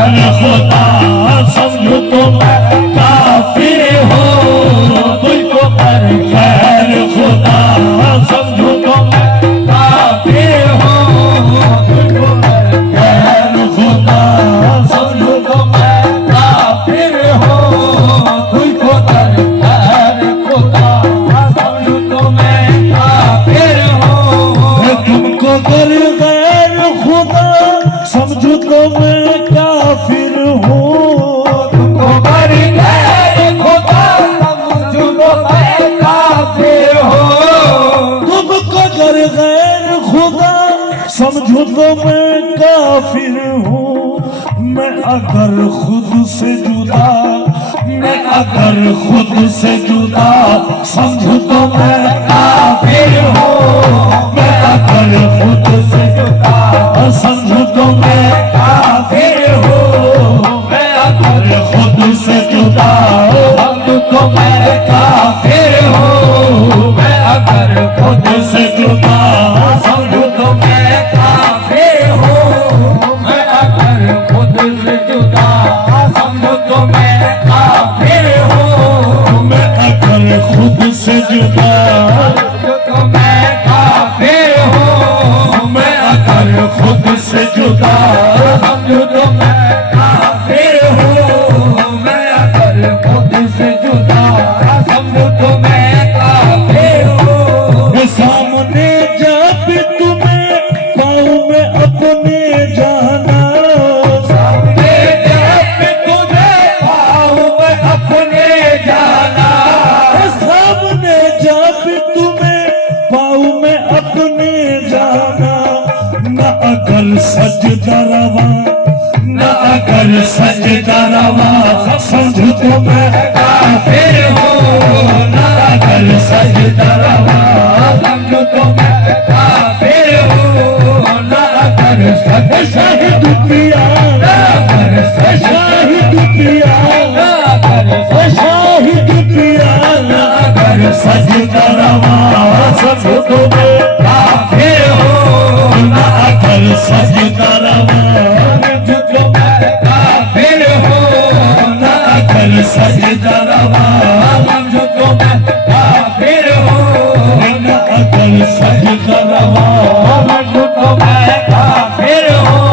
खुदा समझो तो मैं काफिर हूँ, तुझको पर खैर खुदा समझो तो मैं काफिर हूँ, तुझको पर खैर खुदा समझो तो मैं काफिर हूँ, तुझको पर खैर खुदा समझो तो मैं काफिर हूँ। तुमको कर गैर खुदा समझो तो मैं काफिर हूँ, तुमको कर गैर खुदा समझो तो मैं काफिर हूँ, तुमको कर गैर खुदा समझो तो मैं काफिर हूँ। मैं अगर खुद से जुदा, मैं अगर खुद से जुदा समझो तो मैं काफिर हूँ, मैं अगर खुद से जुदा समझो तो मैं काफिर हूँ, मैं अगर खुद से जुदा समझो तो मैं काफिर हूँ, मैं अगर खुद से जुदा समझो तो मैं काफिर हूँ, मैं अगर खुद से जुदा समझो तो मैं काफिर हूँ, मैं अगर खुद से जुदा समझो तो मैं काफिर हूँ, मैं अगर खुद से जुदा समझो तो मैं काफिर हूँ, मैं अगर खुद से जुदा समझो तो मैं काफिर हूँ। सामने जब तुम्हें पाऊं मैं अपने जाना, सामने जब तुम्हें पाऊं मैं अपने जाना, सामने जब तुम्हें पाऊं मैं अपने जाना, न अगर सजदा रवा, न अगर सजदा रवा समझो तो मैं काफिर हूँ, न अगर सजदा रवा समझो तो मैं काफिर हूँ, न अगर शाहिद पिया, न अगर शाहिद पिया, न अगर शाहिद पिया, न अगर सजदा रवा समझो तो मैं काफिर हूँ, न अगर सजदा रवा समझो तो मैं काफिर हूँ, न अगर सजदा रवा समझो तो मैं काफिर हूँ, न अगर सजदा रवा समझो तो मैं काफिर हूँ,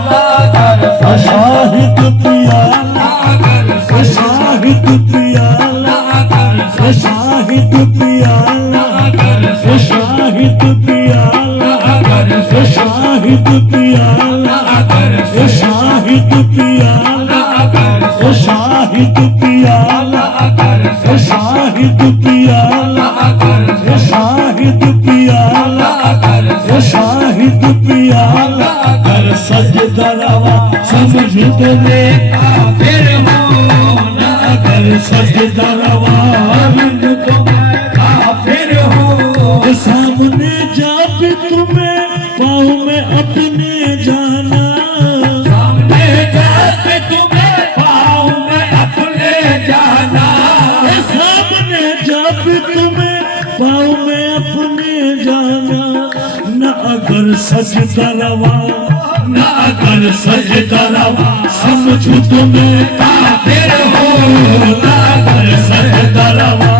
न अगर शाहिद पिया, न अगर शाहिद पिया, न अगर शाहिद पिया, न अगर शाहिद पिया, न अगर शाहिद पिया, न अगर शाहिद पिया, न अगर शाहिद पिया, न अगर शाहिद पिया, न अगर शाहिद पिया, न अगर शाहिद पिया, न अगर सजदा रवा समझो तो मैं काफिर हूँ, न अगर सजदा रवा समझो तो मैं काफिर हूँ। सामने जब तुम्हें पाऊं मैं अपने जाना, सामने जब तुम्हें पाऊं मैं अपने जाना, सामने जब तुम्हें पाऊं मैं अपने जाना, न अगर सजदा रवा, न अगर सजदा रवा समझो तो मैं काफिर हूँ, न अगर सजदा रवा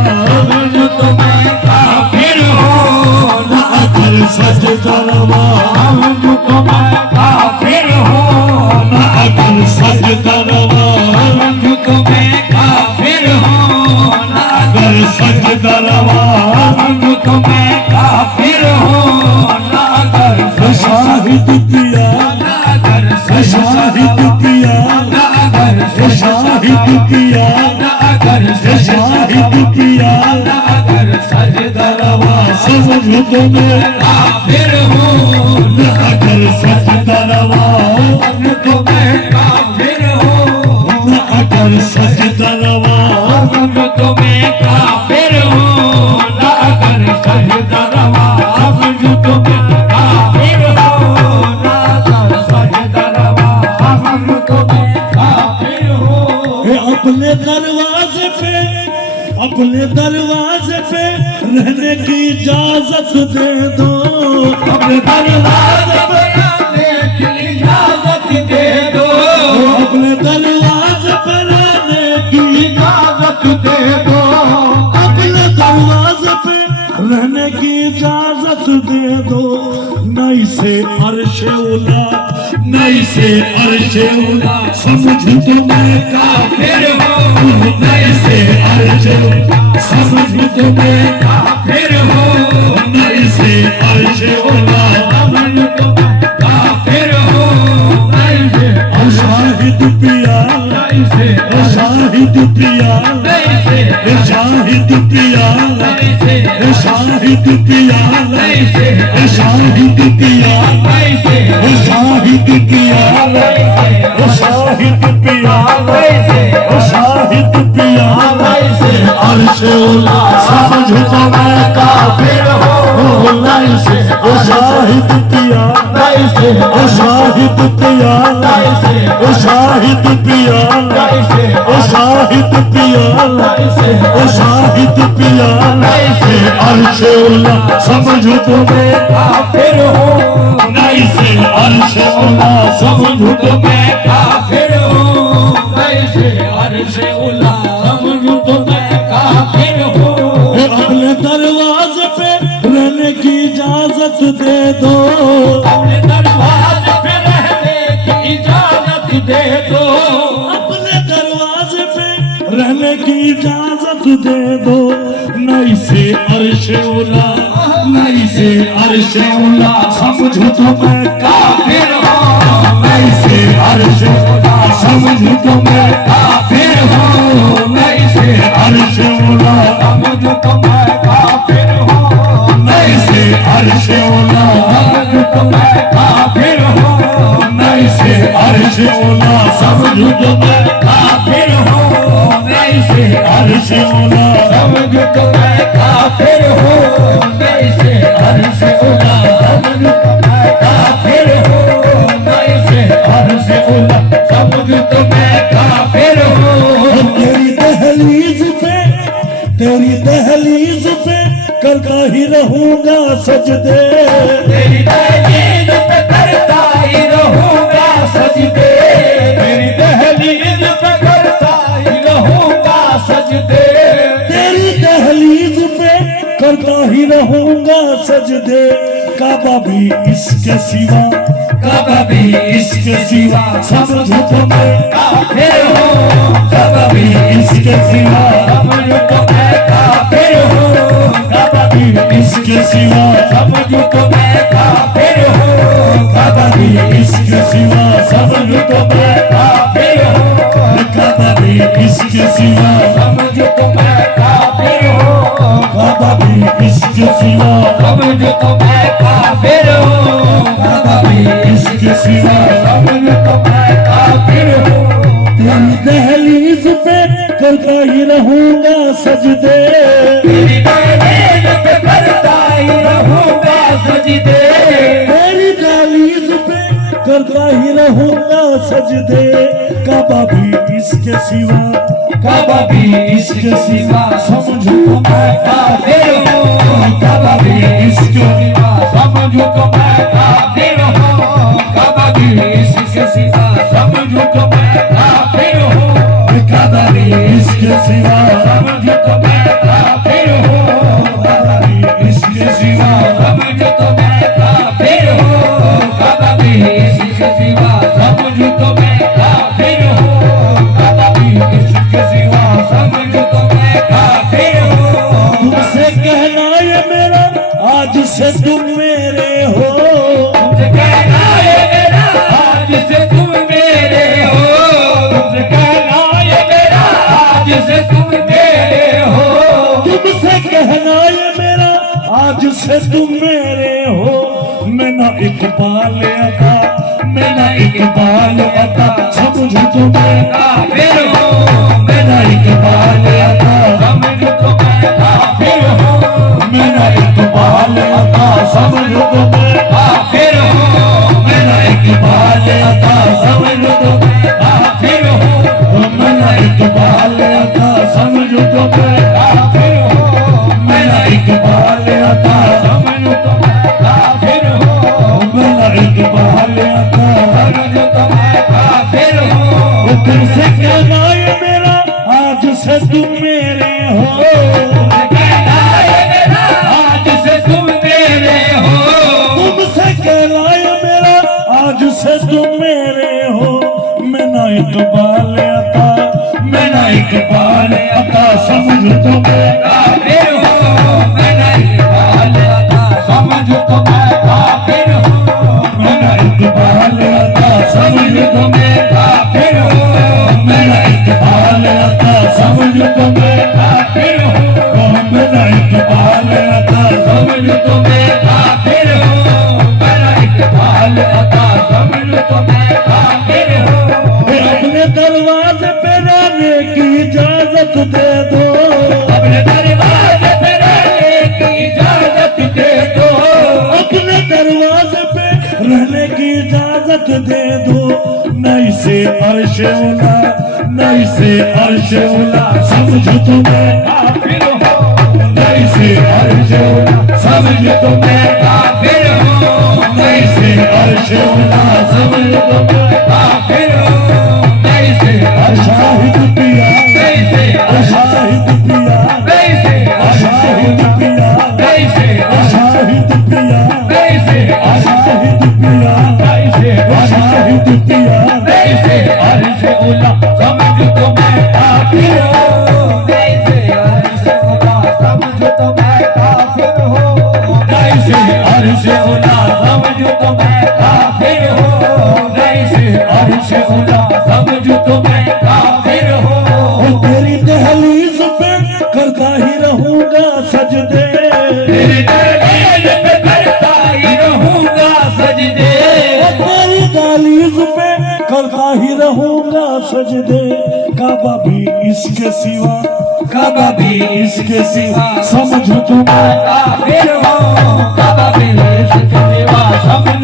समझो तो मैं काफिर हूँ, न अगर सजदा रवा समझो तो मैं काफिर हूँ, न अगर सजदा रवा समझो तो मैं काफिर हूँ, न अगर सजदा रवा समझो तो मैं काफिर हूँ, न अगर शाहिद पिया, न अगर शाहिद पिया, न अगर शाहिद पिया, न अगर शाहिद पिया, न अगर सजदा रवा समझो तो मैं काफिर हूँ, न अगर सजदा रवा समझो तो मैं काफिर हूँ, न अगर सजदा रवा समझो तो मैं काफिर हूँ, न अगर सजदा रवा समझो तो मैं काफिर हूँ, न अगर सजदा रवा समझो तो मैं काफिर हूँ। अपने दरवाजे पे, अपने दरवाजे पे रहने की इजाजत दे दो, अपने दरवाजे पे रहने की इजाजत दे दो, अपने दरवाजे पे रहने की इजाजत दे दो, अपने दरवाजे पे रहने की इजाजत दे दो। नई से अर्शे उला, नई से अर्शे उला, समझ तुम्हें काफिर हो, नई से अर्शे उला, समझ तुम्हें काफिर हो, नई से अर्शे उला, समझ तुम काफिर हो, नहीं से शाहिद पिया, नहीं से शाहिद पिया, नहीं से शाहिद पिया, नहीं से शाहिद पिया, नहीं से शाहिद पिया, नहीं से शाहिद पिया, नहीं शाहिद पिया, नहीं से शाहिद पिया, नहीं से अर्श उला, समझ तो मैं काफिर हो, नहीं से शाहिद पिया, नहीं से शाहिद पिया, नहीं से शाहिद पिया, नहीं से शाहिद पिया, नहीं से शाहिद पिया, अर्श उला, समझ तुम्हें काफिर हो, नहीं से अर्श उला, समझ तुम्हें काफिर हो, नहीं से अर्श उला, समझ तुम्हें काफिर हो, अपने दरवाजे पे रहने की इजाजत दे दो। अपने दरवाजे पे रहने की इजाजत दे दो, अपने दरवाजे पे रहने की इजाजत दे दो। नई से अर्श उला, नई से अर्श उला, समझ तुम्हें काफिर हो, नई से अर्श उला, समझ तुम्हें काफिर हो, नहीं से अर्श उला, समझ तुम्हें काफिर हो, नई से अर्श उला, समझ तुम्हें काफिर हो, नई से अर्श उला, समझ तुम्हें काफिर हो, नहीं से अर्श उला, समझ तुम्हें काफिर हो, नहीं से अर्श उला, समझ तुम्हें काफिर हो, नहीं से अर्श उला, समझ तुम्हें काफिर हो, तेरी दहलीज पे, तेरी दहलीज पे करता ही रहूंगा सजदे। तेरी दहलीज पे करता ही रहूंगा सजदे, तेरी दहलीज पे करता ही रहूंगा सजदे, तेरी दहलीज पे करता ही रहूंगा सजदे। काबा भी इसके सिवा, काबा भी इसके सिवा, समझ तुम्हें काफिर हो, काबा भी इसके सिवा, समझ तुम्हें काफिर हो, काबा भी इसके सिवा, समझ तुम्हें काफिर हो, काबा भी इसके सिवा, समझ तुम्हें काफिर हो, काबा भी इसके सिवा, समझ तुम्हें काफिर हो, काबा भी इसके सिवा, समझ तुम्हें काफिर हो, काबा भी इसके सिवा, समझ तुम्हें काफिर हो, तेरी दहलीज पे करता ही रहूंगा सजदे। तेरी दहलीज पे करता ही रहूंगा सजदे, तेरी दहलीज पे करता ही रहूंगा सजदे। काबा भी इसके सिवा, काबा भी इसके सिवा, समझ तुम्हें काफिर हो, काबा भी इसके सिवा, समझ तुम्हें काफिर हो, काबा भी इसके सिवा, समझ तुम्हें काफिर हो, काबा भी इसके सिवा, समझ तुम्हें काफिर हो, काबा भी इसके सिवा, समझ तुम्हें काफिर हो, काबा भी इसके सिवा, समझ तुम्हें काफिर हो, काबा भी इसके सिवा, समझ तुम्हें काफिर हो, तुमसे कहना ये मेरा आज से तुम मेरे हो। तुमसे कहना ये मेरा आज से तुम मेरे हो, तुमसे कहना ये मेरा आज से तुम मेरे हो, तुमसे कहना ये मेरा आज से तुम मेरे हो। मैं ना इकबाल अता, मैं ना इकबाल अता, समझ तुम्हें काफिर हो, मैं ना इकबाल अता, समझ तुम्हें काफिर हो, मैं ना इकबाल अता, समझ तुम्हें काफिर हो, मैं ना इकबाल अता, समझ तुम्हें काफिर हो, मैं ना इकबाल अता, समझ तुम्हें काफिर हो, मैं ना इकबाल अता, समझ तुम्हें काफिर हो, मैं ना इकबाल अता, समझ तुम्हें काफिर हो, वो तुमसे कहना है मेरा आज से तुम मेरे हो कहना है मेरा आज से तुम मेरे हो तुमसे कहना है मेरा आज से तुम मेरे हो मैं ना इकबाल अता मैं ना इकबाल अता समझ तो मैं काफिर हो मैं नहीं इकबाल अता समझ तो मैं काफिर हो मैं ना इकबाल अता समझ तो मैं काफिर हो मैं ना इकबाल अता समझ तो मैं काफिर हो मैं ना इकबाल अता समझ तो मैं काफिर हो मेरा इकबाल अता समझ तो मैं काफिर हो अपने दरवाजे पे रहने की इजाजत दे दो अपने दरवाजे पे रहने की इजाजत दे दो अपने दरवाजे पे रहने की इजाजत दे दो नहीं से अर्श उला नहीं से अर्श उला समझ तुम्हें काफिर हो नहीं से अर्श उला समझ तुम्हें काफिर हो नहीं से अर्श उला समझ तुम्हें काफिर हो नहीं से अशाहिद पिया नहीं से अशाहिद पिया नहीं से अशाहिद पिया नहीं से अशाहिद पिया नहीं से अशाहिद पिया नहीं से अशाहिद पिया नहीं से अर्श उला समझ तो मैं काफिर हो नहीं से अर्श उला समझ तो मैं काफिर हो नहीं से अर्श उला समझ तो मैं काफिर हो नहीं से अर्श उला समझ तो मैं काफिर हो और तेरी दहलीज पे करता ही रहूंगा सजदे तेरे दरबार पे करता ही रहूंगा सजदे और तेरी दहलीज पे करता ही रहूंगा सजदे काबा भी इसके सिवा कभी इसके सिवा समझ तुम्हें काफिर हो